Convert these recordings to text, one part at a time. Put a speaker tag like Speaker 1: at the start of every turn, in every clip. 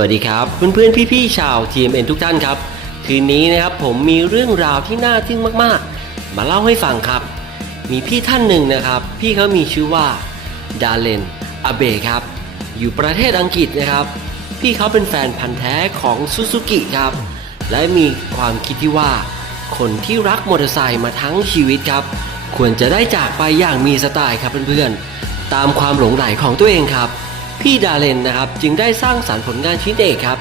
Speaker 1: วัสดีครับเพื่อนๆพี่ๆชาว TMN ทุกท่านครับ คืนนี้นะครับผมมีเรื่องราวที่น่าทึ่งมากๆ มาเล่าให้ฟังครับ มีพี่ท่านหนึ่งนะครับ พี่เขามีชื่อว่าดาเลนอาเบครับ อยู่ประเทศอังกฤษนะครับ พี่เขาเป็นแฟนพันธ์แท้ของซูซูกิครับ และมีความคิดที่ว่า คนที่รักมอเตอร์ไซค์มาทั้งชีวิตครับ ควรจะได้จากไปอย่างมีสไตล์ครับเพื่อนๆตามความหลงใหลของตัวเองครับ พี่ดาเลนนะครับจึงได้สร้างสารรค์ผลงานชิ้นเอกครับ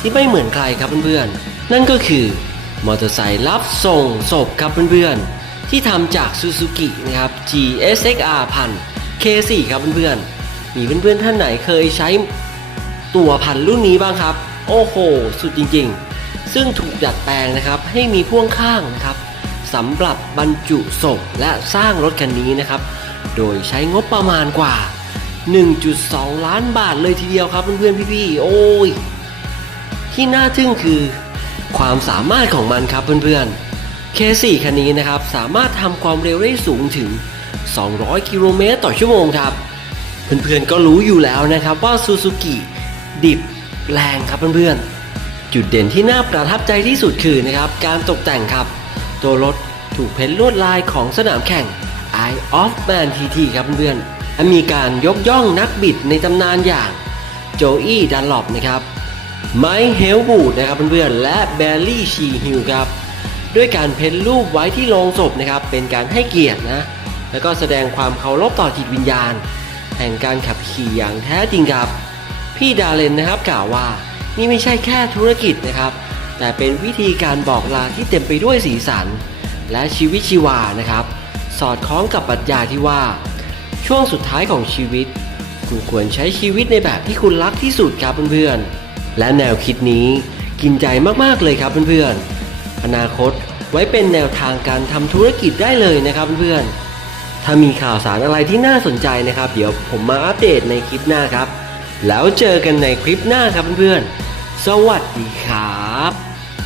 Speaker 1: ที่ไม่เหมือนใครครับเพื่อนๆ นั่นก็คือมอเตอร์ไซค์รับส่งศพครับเพื่อนๆ ที่ทำจากซูซูกินะครับ GSXR พัน K4 ครับเพื่อนๆ มีเพื่อนๆท่านไหนเคยใช้ตัวพันรุ่นนี้บ้างครับ โอ้โห สุดจริงๆ ซึ่งถูกดัดแปลงนะครับให้มีพ่วงข้างนะครับสำหรับบรรจุศพและสร้างรถคันนี้นะครับ โดยใช้งบประมาณกว่า 1.2 ล้านบาทเลยทีเดียวครับเพื่อนๆพี่ๆโอ้ย ที่น่าทึ่งคือ ความสามารถของมันครับเพื่อนๆ K4 คันนี้นะครับสามารถทำความเร็วได้สูงถึง 200 กิโลเมตรต่อชั่วโมงครับ เพื่อนๆก็รู้อยู่แล้วนะครับว่าซูซูกิดิบแรงครับเพื่อนๆ จุดเด่นที่น่าประทับใจที่สุดคือนะครับการตกแต่งครับ ตัวรถถูกเพ้นลวดลายของสนามแข่ง Eye of Man TT ครับเพื่อนๆ และมีการยกย่องนักบิดในตำนานอย่างโจอี้ดันลอปนะครับไมค์เฮลบูดนะครับเพื่อนๆและแบลลี่ชีฮิลครับด้วยการเพ้นรูปไว้ที่โลงศพนะครับเป็นการให้เกียรตินะแล้วก็แสดงความเคารพต่อจิตวิญญาณ แห่งการขับขี่อย่างแท้จริงครับ พี่ดาเลนนะครับกล่าวว่านี่ไม่ใช่แค่ธุรกิจนะครับ แต่เป็นวิธีการบอกลาที่เต็มไปด้วยสีสัน และชีวิตชีวานะครับ สอดคล้องกับปรัชญาที่ว่า ช่วงสุดท้ายของชีวิต คุณควรใช้ชีวิตในแบบที่คุณรักที่สุดครับเพื่อนๆ และแนวคิดนี้กินใจมากๆเลยครับเพื่อนๆ อนาคตไว้เป็นแนวทางการทำธุรกิจได้เลยนะครับเพื่อนๆ ถ้ามีข่าวสารอะไรที่น่าสนใจนะครับ เดี๋ยวผมมาอัปเดตในคลิปหน้าครับ แล้วเจอกันในคลิปหน้าครับเพื่อนๆ สวัสดีครับ